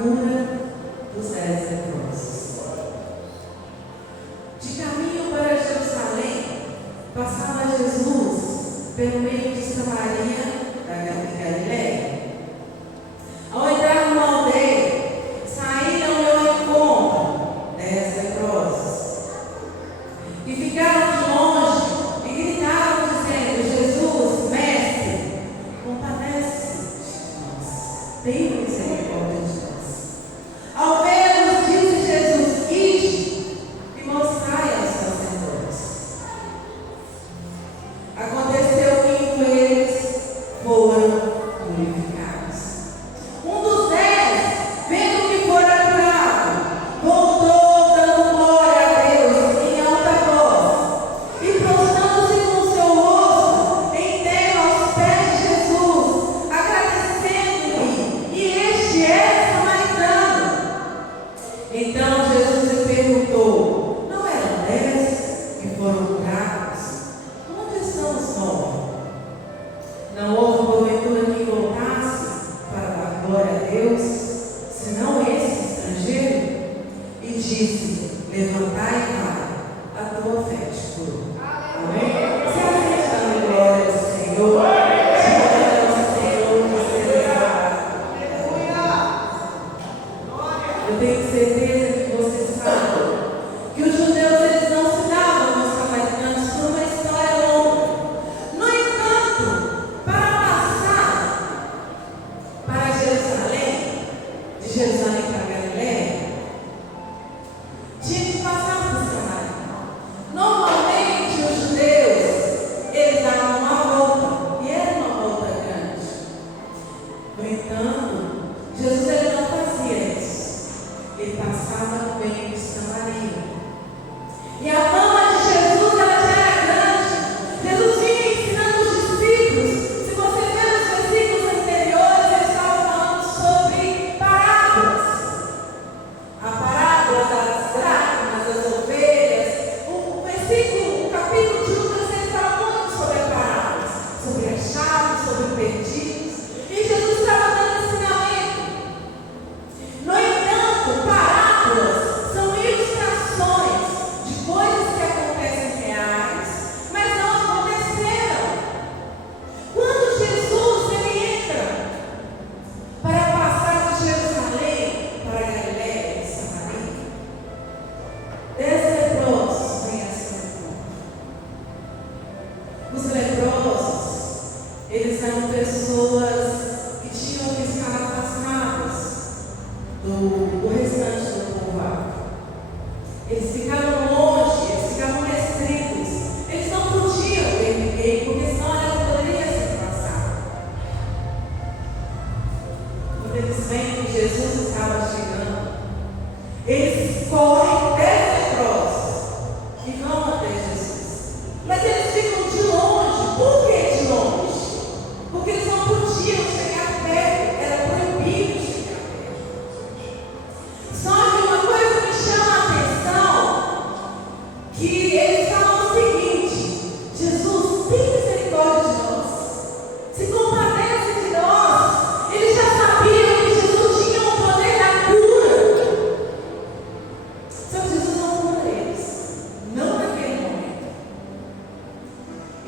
cura dos 10 leprosos. De caminho para Jerusalém, passava Jesus pelo meio de Samaria e Galiléia. Ao entrar numa aldeia, saíram ao encontro 10 leprosos, e ficaram de longe e gritaram, dizendo: Jesus, mestre, compadece-se de nós, tem misericórdia de nós. Ao vê-los, disse Jesus: ide e mostrai aos sacerdotes. Aconteceu que com eles foram purificados. Um dos 10, vendo que fora curado, voltou dando glória a Deus em alta voz, e prostrando-se com o seu rosto em terra aos pés de Jesus, agradecendo-lhe, e este é samaritano. Então Jesus lhe perguntou: não eram 10 que foram curados? Onde estão os 9? Não houve porventura que voltasse para dar glória a Deus, senão esse estrangeiro? E disse: levantai e vai, a tua fé te curou. Amém? Se a gente está na glória do Senhor, se glória ao Senhor, você levará. Eu tenho certeza que você sabe que os judeus, eles não se davam com os samaritanos por uma história longa. No entanto, para passar para Jerusalém, de Jerusalém para Galiléia, tinha que passar por Samaria. Normalmente os judeus, eles davam uma volta, e era uma volta grande. No entanto, Jesus, ele não fazia isso. Ele passava no meio de Samaria. E a fama de Jesus, ela já era grande. Jesus vinha ensinando os discípulos. Se você ver os versículos anteriores, ele estava falando sobre parábolas. A parábola das dracmas, das ovelhas. O capítulo de Lucas, ele fala muito sobre parábolas, sobre as chaves, sobre perdidos. E Jesus estava dando ensinamento. No entanto, parábolas são ilustrações de coisas que acontecem reais, mas não aconteceram. Quando Jesus ele entra para passar de Jerusalém para Galiléia e Samaria, 10 leprosos vêm a seu encontro. Os leprosos, eles eram pessoas que tinham que estar afastadas do restante do povoado. Eles ficavam longe, eles ficavam restritos. Eles não podiam ver ninguém, porque senão ela poderia ser passada. Quando eles veem que Jesus estava chegando, eles correm 10 leprosos e vão até Jesus. Mas eles ficam de longe. Por que de longe? Porque eles não podiam chegar perto, era proibido chegar perto. Só que uma coisa me chama a atenção, que eles falam o seguinte: Jesus, tem misericórdia de nós, se compadece de nós. Eles já sabiam que Jesus tinha o poder da cura. Só que Jesus não cura eles, não naquele momento.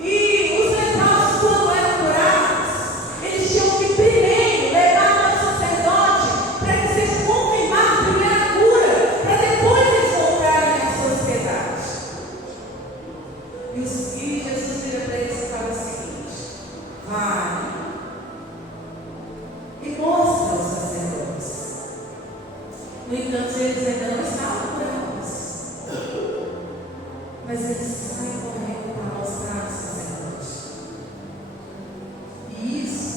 E os leprosos, quando eram curados, eles tinham que primeiro levar ao sacerdote para que seja confirmada a primeira cura, para depois eles voltarem à sociedade. E Jesus vira para eles e fala o seguinte: vai e mostra aos sacerdotes. No entanto, eles ainda não estavam curados, mas eles saem correndo para mostrar aos sacerdotes. E isso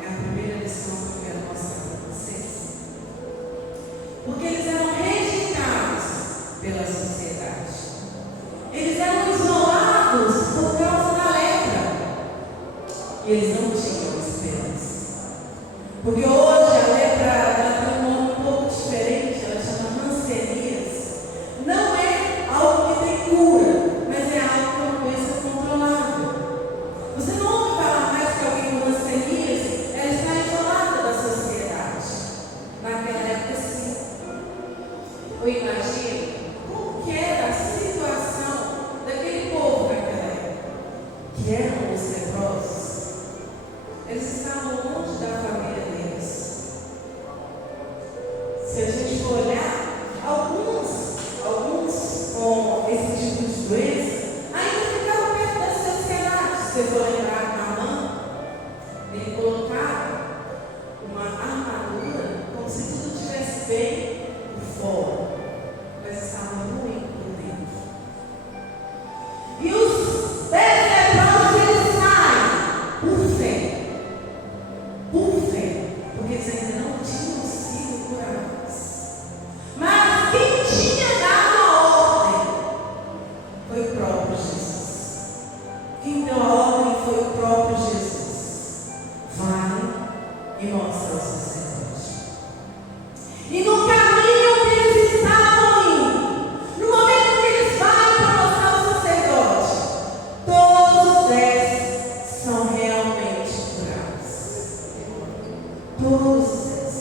é a primeira lição que eu quero mostrar para vocês. Porque eles eram rejeitados pela sociedade. Eles eram isolados por causa da lepra. E eles não tinham esperança. Porque hoje a lepra ela tem um nome um pouco diferente, ela chama rancenias. Não é algo que tem cura, mas é algo que é uma coisa controlável. Você não ouve falar mais que alguém com rancenias, ela está isolada da sociedade. Naquela e mostra ao sacerdote. E no caminho que eles estavam indo, no momento que eles vão para mostrar ao sacerdote, todos os 10 são realmente curados. Todos os 10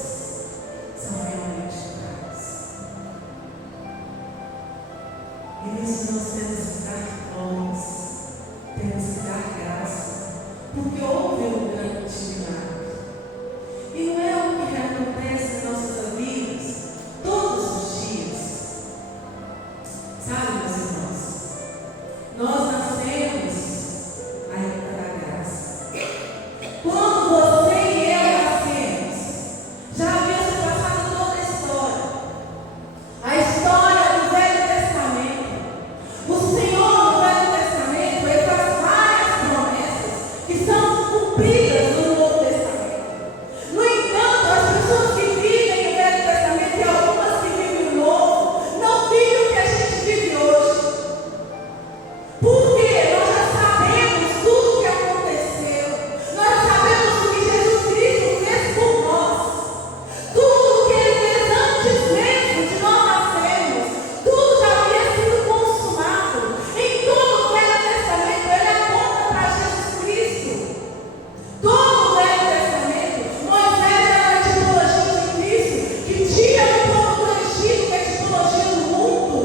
são realmente curados. E nisso nós temos que dar glórias, temos que dar graça, porque houve um grande milagre. E não é o que acontece em nossas vidas todos os dias. Sabe, meus irmãos? Nós nascemos na época da graça. Quando você e eu nascemos, já havia se passado toda a história. A história do Velho Testamento. O Senhor no Velho Testamento, Ele faz várias promessas que são cumpridas no Novo Testamento. No entanto, as pessoas que vivem o Velho Testamento e algumas que vivem o Novo, não vivem o que a gente vive hoje. Porque nós já sabemos tudo o que aconteceu. Nós já sabemos o que Jesus Cristo fez por nós. Tudo o que Ele fez antes mesmo de nós nascermos. Tudo já havia sido consumado. Em todo o Velho Testamento, Ele aponta para Jesus Cristo. Todo o Velho Testamento, Moisés era a tipologia de Cristo, que tira o povo do Egito, que é a tipologia do mundo,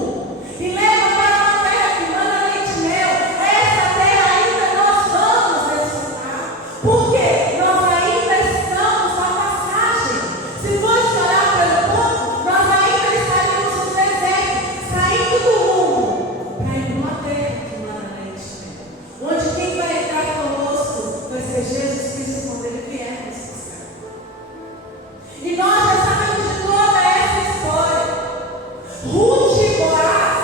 e leva para uma terra que manda leite e mel. Essa terra ainda nós vamos desfrutar, porque nós ainda estamos na passagem. Se fosse olhar pelo povo, nós ainda estaríamos no deserto, saindo do mundo, para ir para uma terra que manda leite e mel, onde quem vai entrar conosco vai ser Jesus Cristo quando Ele vier nos buscar. E nós já sabemos de toda essa história. Ruth e Boaz,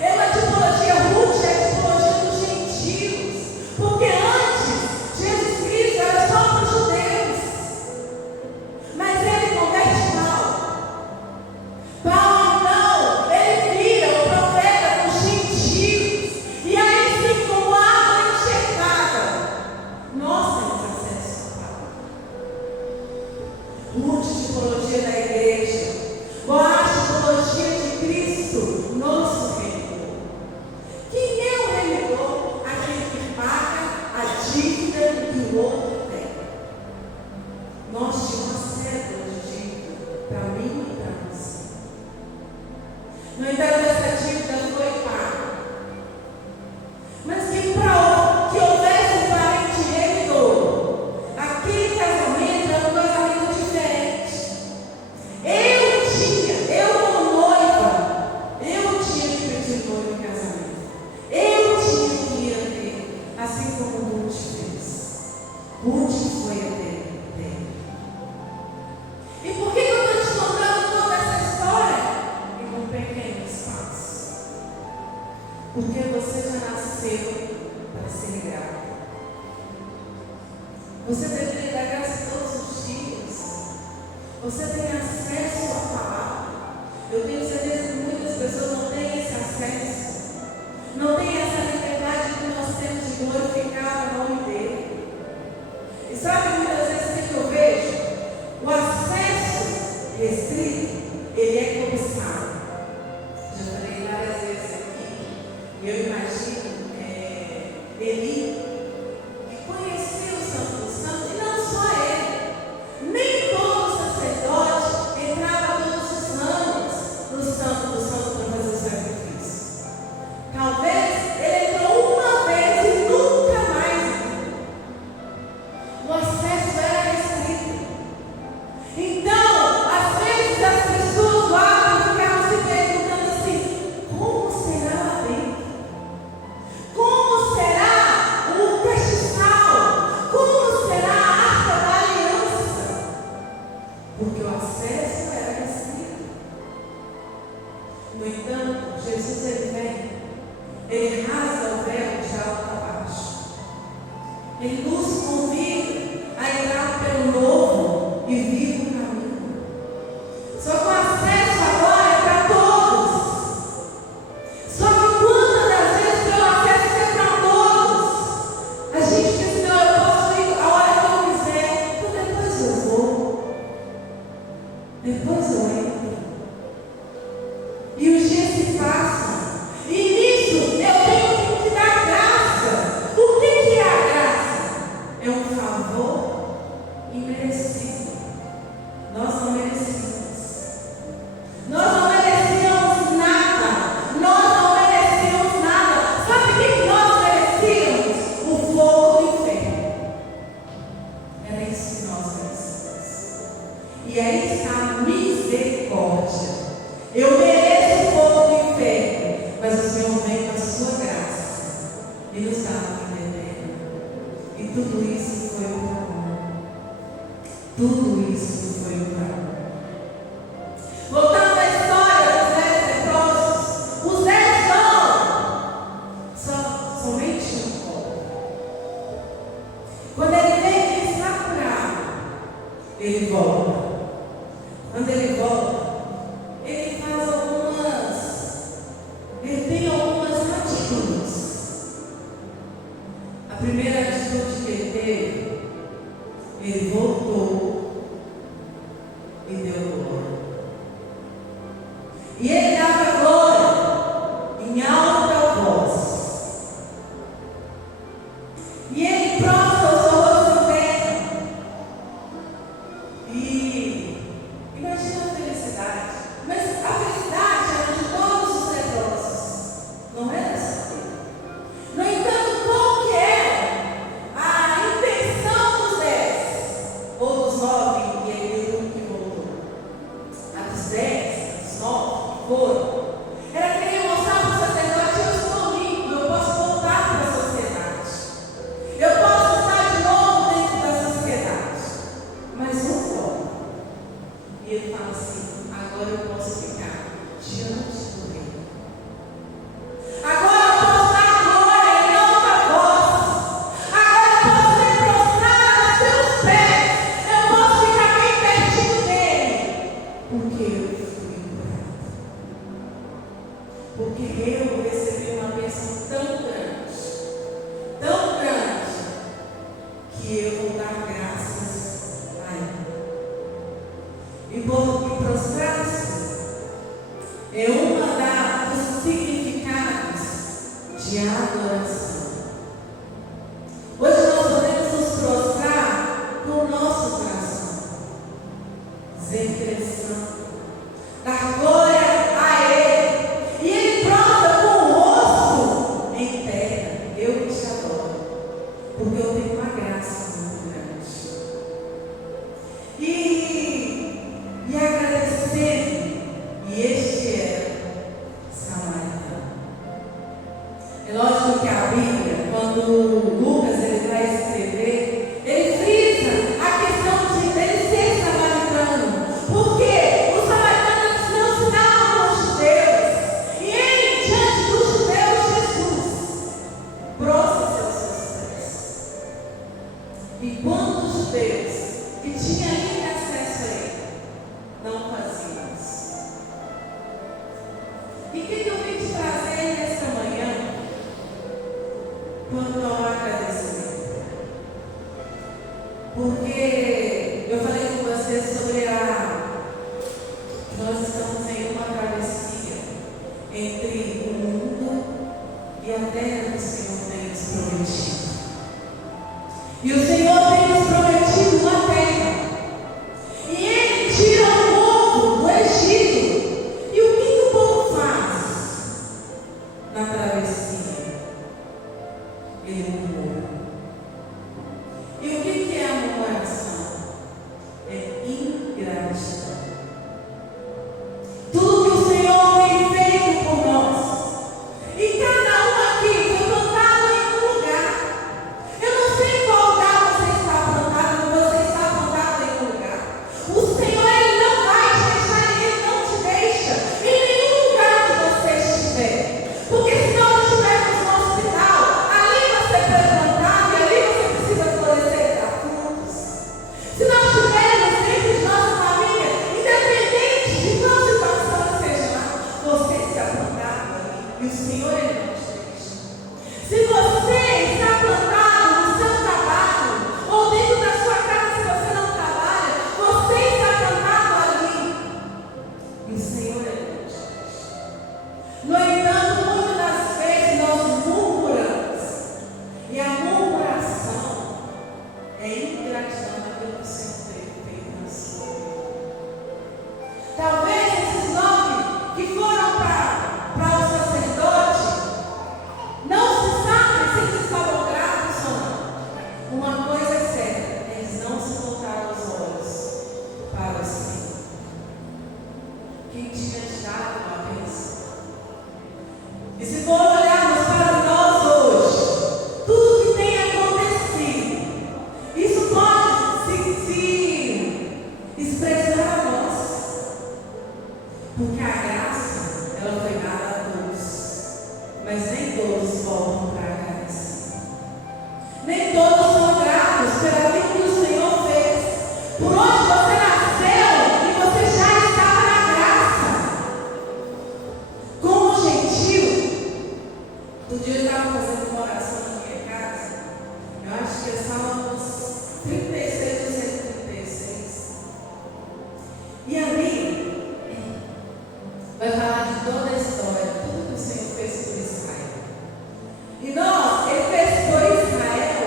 é uma tipologia. Ruth é a tipologia dos gentios, porque antes Jesus Cristo era só para os judeus, mas Ele converte Paulo. Paulo então, ele vira o profeta dos gentios, e aí sim, como árvore enxertada, nós temos acesso a Paulo. Ruth, tipologia da igreja. Boaz, tipologia de Cristo, nosso remidor. Quem é o remidor? Aquele que paga a dívida que o outro tem. Nós tínhamos uma cédula de dívida para mim e para você. No entanto, essa dívida foi paga. Mas que houvesse um parente remidor, aquele casamento era um casamento diferente. Eu como noiva, eu tinha que pedir noivo em casamento. Eu tinha que ir a ter, assim como Ruth fez. Ruth foi a ter. E por que eu estou te contando toda essa história? Em um pequeno espaço. Porque você já nasceu para ser grato. Você deveria dar graça todos os dias. Você tem acesso à palavra. Eu tenho certeza que muitas pessoas não têm esse acesso. Não têm essa liberdade que nós temos de glorificar o nome dele. E sabe, muitas vezes o que eu vejo? O acesso restrito, ele é cobiçado. Já falei várias vezes aqui. Eu imagino Eli, que conheceu o Santo dos Santos, e não só ele. Nem todo sacerdote entrava todos os anos no Santo dos Santos para fazer o sacrifício. Talvez ele entrou uma vez e nunca mais entrou. favor imerecido. Nós não merecíamos. Nós não merecíamos nada. Nós não merecíamos nada. Sabe o que nós merecíamos? O fogo do inferno. Era isso que nós merecíamos. E aí está a misericórdia. Eu mereço o fogo do inferno, mas o Senhor vem com a sua graça e nos dá a vida eterna. E tudo isso foi o amor. Tudo isso foi o amor. Voltando à história dos 10 leprosos, os 10 vão, somente um volta. Quando ele vem que está curado, ele volta. Quando ele volta, ele faz ele tem algumas atitudes. A primeira atitude que ele teve, ele voltou e deu glória. E ele dava glória em alta voz. E ele prostra o seu rosto em terra. E imagina a felicidade. Mas a felicidade era de todos os leprosos. Não era só dele. No entanto, qual que era a intenção dos 10? Ou dos 9, e aí um que voltou? A dos 10, a dos 9 foram. Era querer mostrar para o sacerdote: eu estou limpo, eu posso voltar para a sociedade. Eu posso estar de novo dentro da sociedade. Mas não volta. E ele fala assim: agora eu posso ficar diante do rei. Agora eu posso dar glória em alta voz. Agora eu posso me prostrar aos seus pés. Eu posso ficar bem pertinho dele. Porque eu fui curado. Porque eu recebi uma bênção tão grande, que eu vou dar graças a ele. E me prostrar-se é uma dos significados de adoração. Hoje nós podemos nos prostrar com o nosso coração, dizer que ele é santo, dar glória a ele. E ele prostra com o rosto em terra. Eu te adoro, porque eu tenho uma graça muito grande. E agradecendo, e este era samaritano. É lógico que a Bíblia, quando Lucas ele vai escrever, ele frisa a questão de ele ser samaritano. Porque os samaritanos não estavam com os judeus. E ele, diante dos judeus, Jesus prostra-se aos seus pés. E quando os judeus que tinham livre acesso a ele não faziam isso. E o que eu vim te trazer nesta manhã? Quanto ao agradecimento. Porque eu falei com vocês sobre nós estamos em uma travessia entre o mundo e a terra que o Senhor tem nos prometido. E o Senhor tem nos prometido uma terra. E Ele tira o povo do Egito. E o que o povo faz na travessia? Ele murmura. E o que é a murmuração? É ingratidão. Tudo que o Senhor tem feito por nós. E cada um aqui foi plantado em um lugar. Eu não sei qual lugar você está plantado, mas você está plantado em um lugar. O Senhor, Ele não vai te deixar, Ele não te deixa em nenhum lugar que você estiver. Porque se nós estivermos no hospital, ali você foi plantado e ali você precisa florescer e dar frutos. Se nós estivermos dentro de nossa família, independente de qual situação seja lá, você ingratidão daquilo que o Senhor fez na sua vida. Talvez esses 9 que foram para o sacerdote não se sabe se eles estavam gratos ou não. Uma coisa é certa, eles não se voltaram os olhos para o Senhor. Quem tinha dado uma bênção. E se for olharmos para nós hoje, tudo que tem acontecido, isso pode se expressar a nós. Porque a graça, ela foi dada a todos. Mas nem todos voltam para a graça. Nem todos são gratos pela vida que o Senhor fez. Por onde você nasceu e você já estava na graça. Como gentil. Outro dia eu estava fazendo uma oração na minha casa. Eu acho que é Salmos 36 ou 136. E ali vai falar de toda a história, tudo que o Senhor fez por Israel. E ele fez por Israel.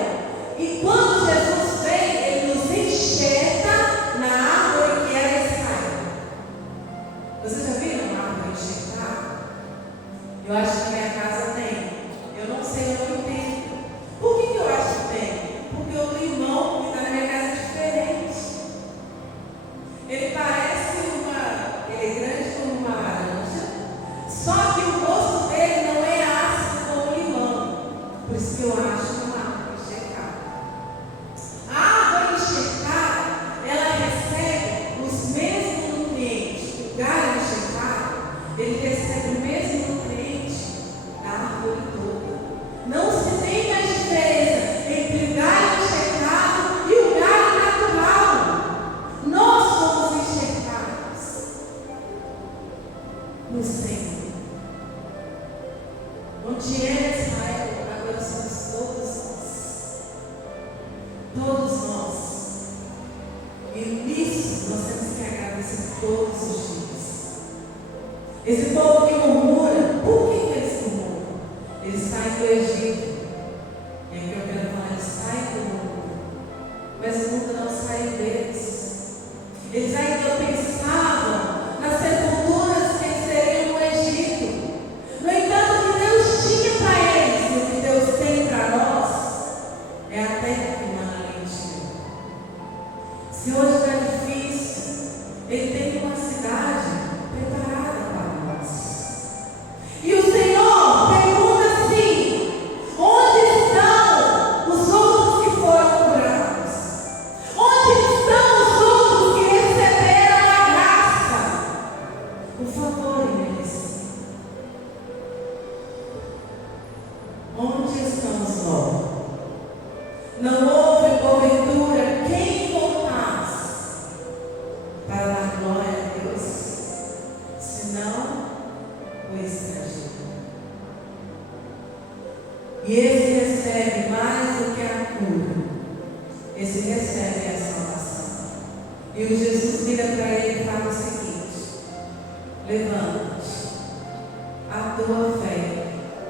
E quando Jesus vem, ele nos enxerta na árvore que era Israel. Vocês já viram uma árvore enxertada? Eu acho que na minha casa tem. Eu não sei, eu não entendo. Por que eu acho que tem? Porque o limão que está na minha casa é diferente. Ele ele é grande como uma laranja, só que o gosto dele não é ácido como o limão. Por isso que eu acho uma árvore enxertada. A árvore enxertada, ela recebe os mesmos nutrientes. O galho enxertado, ele recebe o mesmo nutriente da árvore toda. Não se tem mais diferença entre o galho enxertado e o galho natural. Nós somos enxertados no Senhor. Onde era Israel, agora somos todos nós. Todos nós. E nisso nós temos que agradecer todos os dias. Esse povo que murmura, por que eles murmuram? Eles saem do Egito. E aqui eu quero falar, eles saem do mundo. Mas o mundo não saiu deles. Eles ainda pensavam nas sepulturas que eles teriam no Egito. No entanto, o que Deus tinha para eles, e o que Deus tem para nós, é a terra que mana leite. Se hoje está difícil, Ele tem uma cidade preparada para nós. E o Senhor pergunta assim: onde estão os outros que foram curados? Onde estão os outros que receberam a graça? Por favor, eles. Onde estamos nós? Não houve porventura quem voltasse para dar glória a Deus, senão o estrangeiro. E esse recebe mais do que a cura. Esse recebe a salvação. E o Jesus vira para ele e fala o seguinte: levanta-te, a tua fé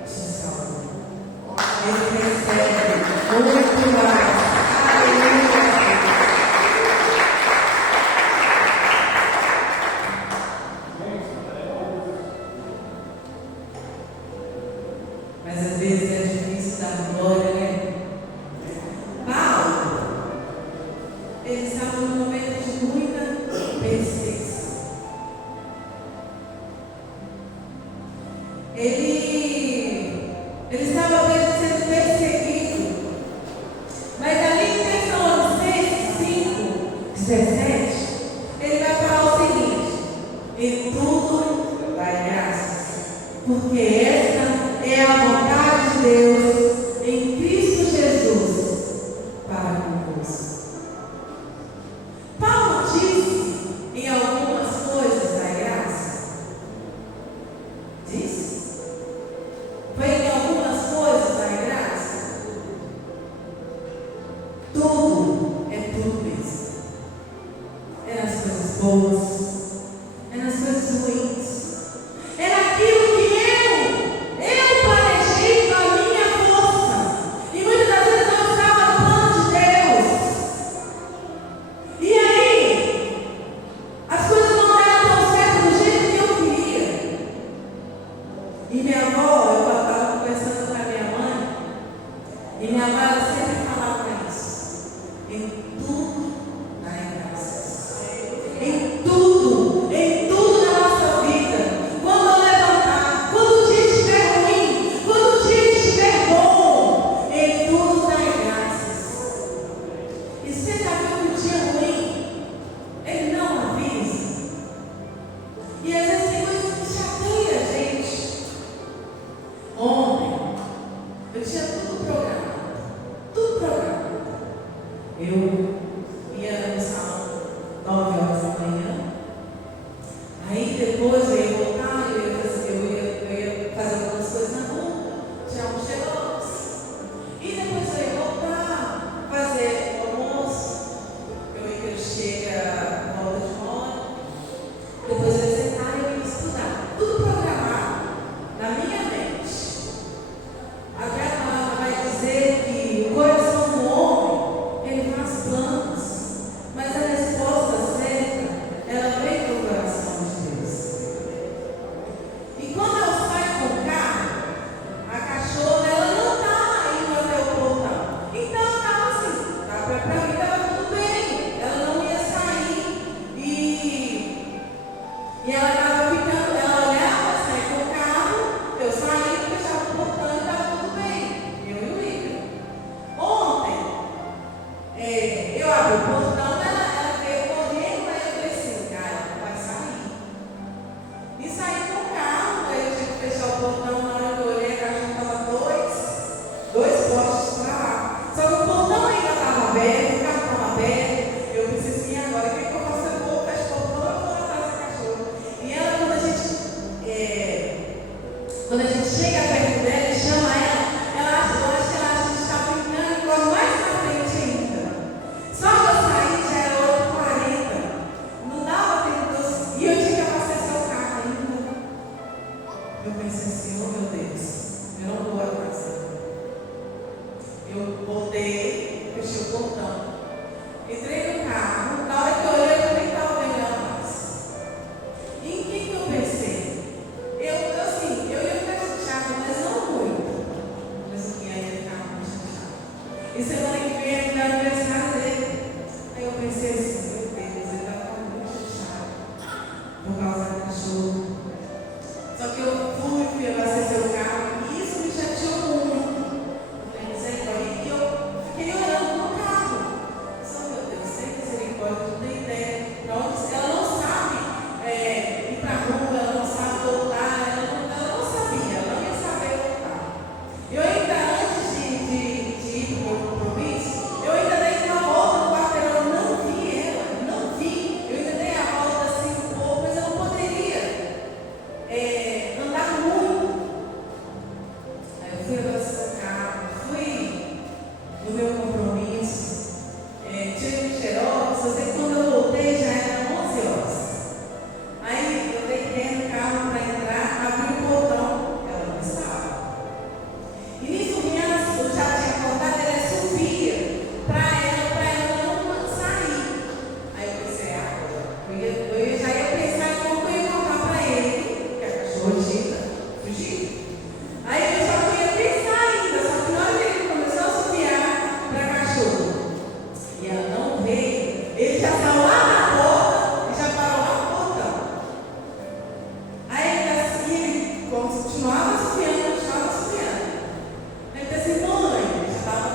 te salva. Ele recebe muito mais. Aleluia. Mas às vezes é difícil dar glória, né? Paulo, ele estava num momento de muita perseguição. Ele estava sendo perseguido. Mas ali em Tessalonicenses 5:17, ele vai falar o seguinte: em tudo dai graças, porque esta é a vontade de Deus em Cristo Jesus para convosco. Paulo disse em algumas coisas da graça. Disse? Foi em algumas coisas da graça? Tudo é tudo mesmo. É nas coisas boas, é nas coisas ruins. É naquilo que eu planejei com a minha força. E muitas das vezes não estava no plano de Deus. E você já viu que o dia é ruim? Ele não avisa. E às vezes tem coisas que chateiam a gente. Ontem, eu tinha tudo programado. Tudo programado. Eu ia no salão 9 horas da manhã. Aí depois eu ia voltar, eu ia fazer algumas coisas na rua, tirar um xerox. E depois eu ia voltar, fazer o almoço. Eu chega na volta de hora. Depois eu ia sentar e eu ia estudar. Tudo programado na minha mente. A palavra vai dizer que o coração do homem, ele faz planos, mas a resposta certa, ela vem do coração de Deus. E quando eu saio com o carro, a cachorra, ela não está indo até o portão. Então eu estava assim, para mim estava tudo bem, ela não ia sair. E ela estava ficando, ela olhava, saía com o carro, eu saía, fechava o portão e estava tudo bem. Eu e o Igor. Ontem, eu abri o portão, ela veio correndo, aí eu falei assim, cara, vai sair. E saí com o carro, aí eu tive que fechar o portão. Na hora que eu olhei, a caixa estava dois postes para lá. Só que o portão ainda estava aberto, o carro estava aberto. Eu pensei assim, agora o que eu faço? Eu vou fechar o portão, eu vou atrás da cachorra. E ela, quando a gente chega perto dela e chama ela acha que a gente está brincando e corre mais na frente ainda. Só que eu saí, já era 8h40. Não dava tempo e eu tinha que abastecer o carro ainda. Eu pensei assim, oh meu Deus, eu não vou atrás. Eu voltei, fechei o portão, entrei no carro. Na hora que eu olhei, eu nem estava vendo ela mais. E em que eu pensei? Eu ia ficar chateada, mas não muito. Mas o que ia ficar muito chateada. E semana que vem ia ficar no aniversário dele. Aí eu pensei assim, meu Deus, ele vai ficar muito chateado por causa da cachorra. Só que eu fui abastecer o carro e isso me chateou muito. E eu fiquei orando no carro. Só, meu Deus, sem misericórdia, não tem ideia. Ela não sabe ir para a rua, ela não sabe voltar, ela não sabia, ela não ia saber voltar. Eu ainda, antes de ir para o meu compromisso, eu ainda dei uma volta no quarteirão, eu não vi ela, não vi. Eu ainda dei a volta assim um pouco, mas eu não poderia andar muito. Aí eu fui abastecer o carro, fui no meu compromisso, tirei um xerox, eu sei que quando eu voltei já era 11 horas. Aí eu dei ré no carro para entrar, abri o portão, ela não estava. E nisso eu já tinha acordado, ela subia para ela não sair. Aí eu pensei, eu já ia pensar em como eu ia contar para ele, que a cachorra fugiu. Aí eu só ia pensar ainda, só que na hora que ele começou a subiar para a cachorra, e ela não veio, ele já saiu lá na porta e já parou lá no portão. Aí ele continuava subiando. Aí ele disse assim, mãe, ele já estava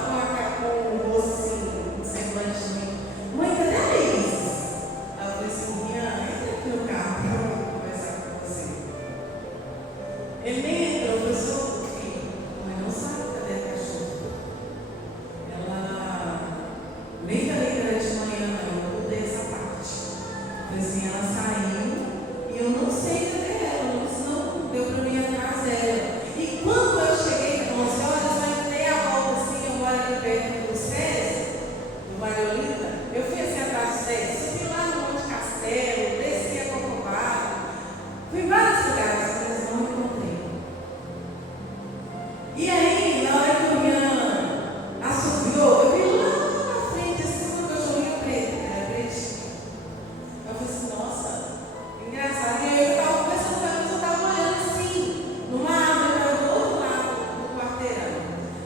com o rosto assim, um semblante de mim. Mãe, cadê a Liz? Aí eu falei assim, Rian, entra aqui no carro para eu conversar com você. Ele nem entrou, eu falei assim, filho, mãe não sabe cadê a cachorra. Ela nem falei que era de manhã, não, eu mudei essa parte. Eu falei assim, ela saiu e eu não sei cadê ela, não deu para mim atrás dela. E quando eu cheguei com 11 horas, eu dei a volta assim, eu moro ali perto do César, do Mariolita, eu fui assim atrás dele, subi lá no Monte Castelo, desci a Cocobá, fui em vários lugares, mas não encontrei. E aí, na hora que o Rian assobiou, eu vi lá na frente, assim, uma cachorrinha preta, era pretinha. Eu falei assim, nossa, engraçado. E aí eu estava conversando com ela, eu estava olhando assim, numa árvore que estava do outro lado do quarteirão.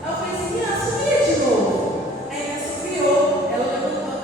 Aí eu falei assim, Rian, assobia de novo. Aí ele assobiou, ela levantou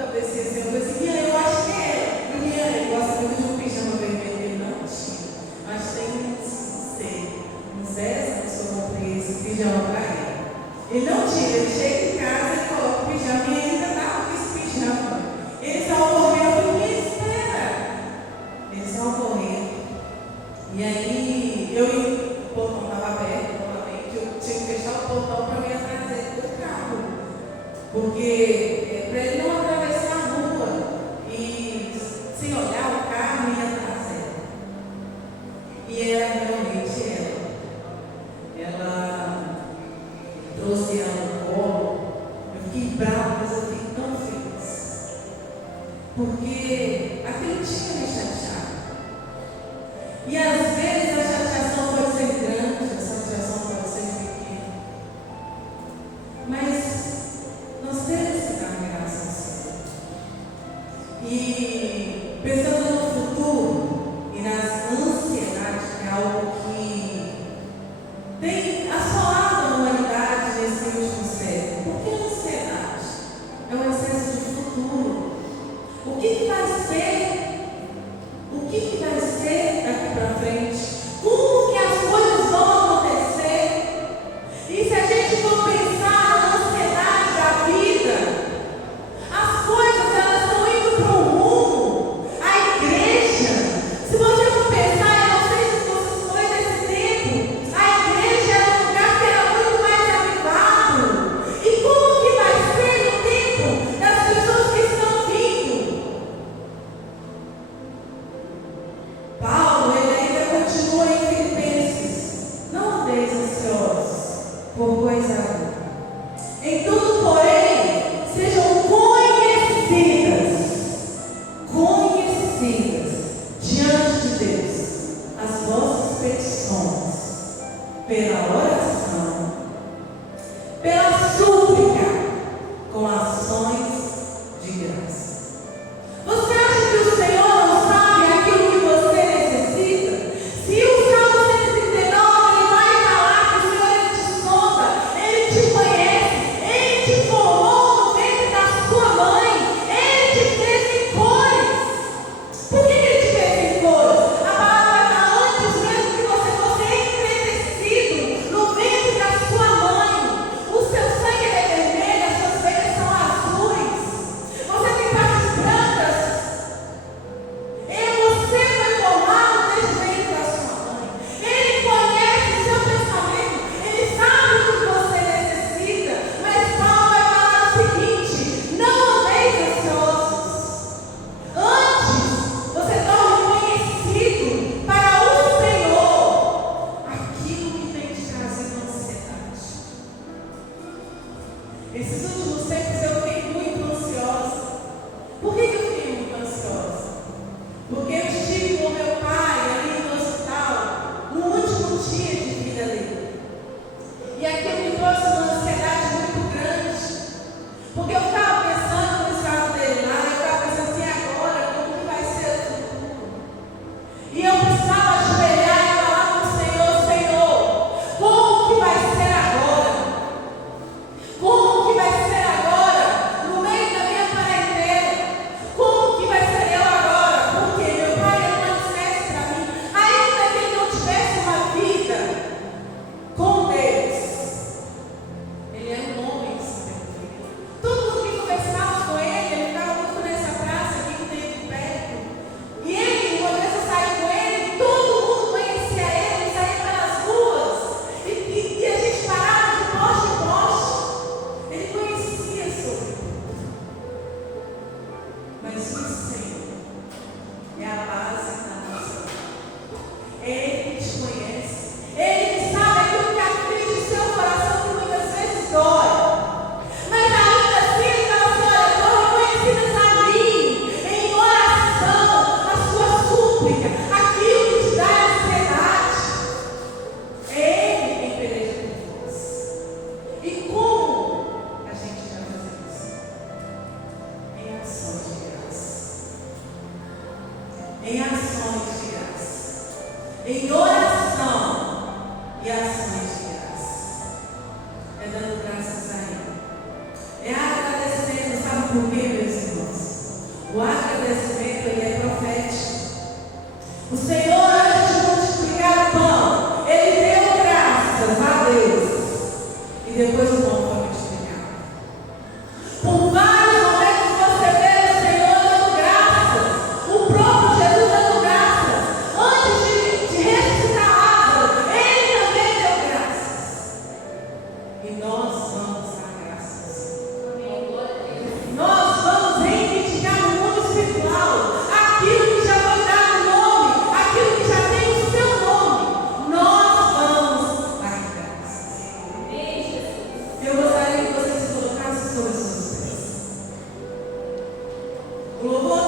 porque aquilo tinha me chateado. E às vezes a chateação pode ser grande, a chateação pode ser pequena. Mas nós temos que dar graças ao Senhor. E pensando no futuro e nas ansiedades, que é algo que tem assolado a humanidade nesse último século. Por que ansiedade? É o excesso de futuro. O que vai ser? O que vai ser daqui para frente? Como que as coisas vão acontecer? E se a gente for pensar na ansiedade da vida, as coisas elas estão indo para o rumo. A igreja, se você for pensar, eu não sei se você foi desse tempo, a igreja era um lugar que era muito mais avivado. E como que vai ser no tempo das pessoas que estão vindo? Paulo, ele ainda continua em Filipenses: não andeis ansiosos por coisa alguma. Em tudo, porém, sejam conhecidas diante de Deus as vossas petições, pela oração, pela súplica, com ações de graça. Você acha que o Senhor não sabe aquilo que você necessita? Se o Salmo 139 ele vai falar que o Senhor ele te sonda, ele te conhece, ele te formou no ventre da sua mãe, ele te fez em cores. Por que ele te fez em cores? A palavra fala antes mesmo que você fosse entretecido no ventre da sua mãe. O seu sangue é vermelho, as suas veias são azuis. Você tem partes brancas. E você foi formado desde dentro da sua mãe. Ele conhece o seu pensamento. Ele sabe o que você necessita. Mas Paulo vai falar o seguinte: não andeis ansiosos. Antes, você torne conhecido para o Senhor aquilo que tem te trazido ansiedade. Esses últimos tempos eu fiquei muito ansiosa. Por que eu fiquei muito ansiosa? Porque eu estive com meu pai ali no hospital no último dia de vida dele. E aquilo me trouxe uma ansiedade muito grande. Porque eu ficava pensando no estado dele lá, eu ficava pensando assim: agora, como que vai ser o futuro? E eu precisava ajoelhar e falar com o Senhor: Senhor, como que vai ser agora? Como que vai ser agora? No meio da minha parentela. Como que vai ser eu agora? Porque meu pai ele não dissesse para mim, ainda que ele não tivesse uma vida com Deus, ele era um homem santo. Todo mundo que conversava com ele ficava muito nessa praça aqui que tem aqui perto. E ele, uma vez eu saí com ele, todo mundo conhecia ele, saía pelas ruas. E a gente parava de poste em poste. Ele conhecia sobre tudo. Mas o Senhor é a base da nossa vida. Ele te conhece. Ele sabe aquilo que aflige o seu coração, que muitas vezes dói. Mas ainda assim, ele fala assim: olha, torne conhecidas a mim, em oração, a sua súplica, aquilo que te dá ansiedade. É Ele quem peleja por nós. E como a gente vai fazer isso? Em ações de graça. Em ações de graça. Em oração e ações de graça. É dando graças a Ele. É agradecendo, sabe por quê, meus irmãos? O agradecimento ele é profético. O Senhor, antes de multiplicar o pão, Ele deu graças a Deus. E depois o pão foi multiplicado. Por vários momentos você vê o Senhor dando graças. O próprio Jesus dando graças. Antes de ressuscitar Lázaro, Ele também deu graças. E nós vamos dar graças. Nós vamos reivindicar no mundo espiritual aquilo que já foi dado nome, aquilo que já tem o seu nome. Nós vamos dar graças. Eu gostaria que você se colocasse sobre os seus pés. O louvor